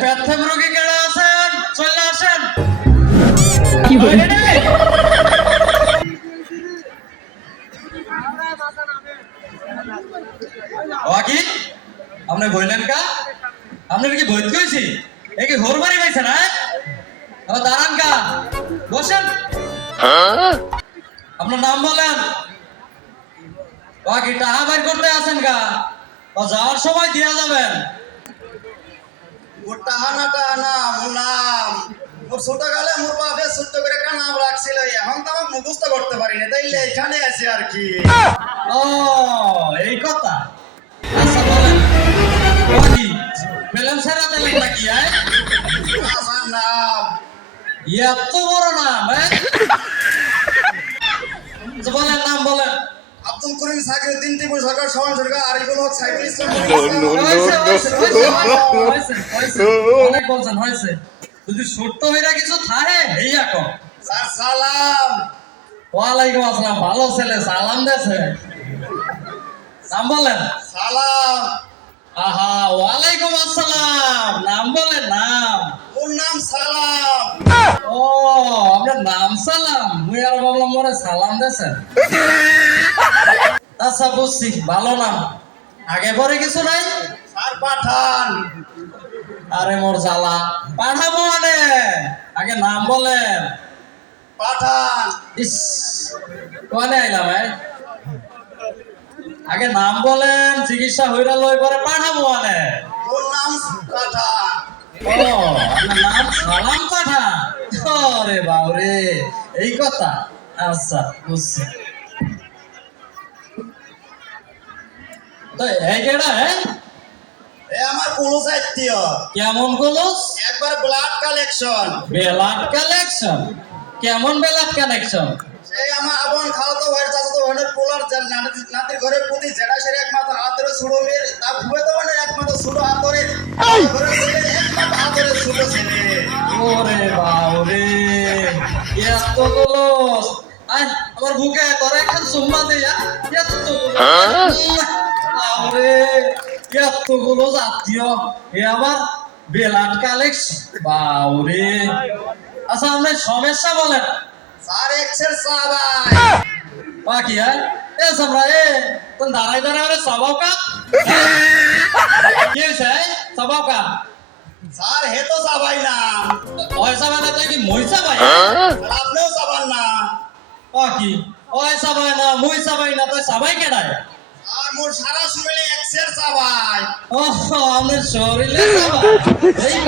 প্যাথেম রোগী কেডা আছেন চলে আসেন। কি বলে? বাকি আপনি বললেন কা? আপনার কি বইত কইছি? এই কি হোর পাইছেন হ্যাঁ আবার দাঁড়ান কা। বসেন। আপনার নাম বলেন। বাকি টাকা বাইর করতে আছেন কা? যাওয়ার সময় দিয়া যাবেন। মোর টাহানা টাহানা মোর নাম মোর ছোট গালে মোর বাপে ছোট্ট করে একটা নাম রাখছিল এখন তো আমার মুখস্থ করতে পারি না তাইলে এখানে আছি আর কি? ও এই কথা? আচ্ছা বলেন। বাকি ফিল্ম সেরা দিলেন নাকি আমার নাম। এত বড় নাম হ্যাঁ? আচ্ছা, বলেন নাম বলেন। আব্দুল করিম টিপু সরকার সমান সরকার আরিফুল হক সাইফুল ইসলাম হয়েছে, হয়েছে, হয়েছে, হয়েছে, হয়েছে। অনেক বলছেন হয়েছে। যদি ছোট্ট হইরা কিছু থাকে এই এখন স্যার সালাম। ওয়ালাইকুম আসসালাম ভালো ছেলে সালাম দেছে নাম বলেন। সালাম। আহা ওয়ালাইকুম আসসালাম নাম বলেন নাম। ওর নাম সালাম। ও আপনার নাম সালাম। মুই আর ভাবলাম মনে সালাম দেছেন আচ্ছা বুঝছি। ভালো নাম আগে পরে কিছু নাই? পাঠান। আরে মোর জ্বালা। পাঠাবো মানে? আগে নাম বলেন। পাঠান। ইস কোয়ানে আইলাম আগে নাম বলেন চিকিৎসা হইরা লই পরে পাঠাবো মানে? ওর নাম পাঠান। ও নাম সালাম পাঠা ওরে বাবরে এই কথা। আচ্ছা বুঝছি। তো এই কেডা হ্যাঁ এ আমার আত্মীয়। কেমন কলস? একবার ব্লাড কালেকশন। কালেকশন? কেমন বেলাট কালেকশন? সেই আমার আবন খালতো ভাইয়ের চাচাতো ভাইয়ের পোলার যে নাতির ঘরের প্রতি যেটা সেটা একমাত্র হাতের ছুড়ো মেয়ের তার খুবই তো মানে একমাত্র ছুড়ো হাতরে ঘরের ছেলে একমাত্র হাতের ছুড়ো ছেলে। ওরে বাবরে এত কলস। আয় আমার বুকে তোর একটা দে বাবরে এত কলস আত্মীয় এ আবার বেলাট কালেকশন বাবরে আচ্ছা আপনার সমস্যা বলেন। স্যার এক্সের সাবাই বাকি হ্যাঁ? এ সামরা এ তুই দাঁড়াই দাঁড়াই আরে স্বভাব কা কি হয়েছে স্বভাব কা স্যার হে তো সাবাই না। পয়সা মানে তুই কি ভাই? স্যার আপনিও সাবান না। বাকি পয়সা ভাই না মহিষা ভাই না তুই সবাই কেডায়? আর মোর সারা শরীরে এক্সের সাবাই ও আমাদের শরীরে এই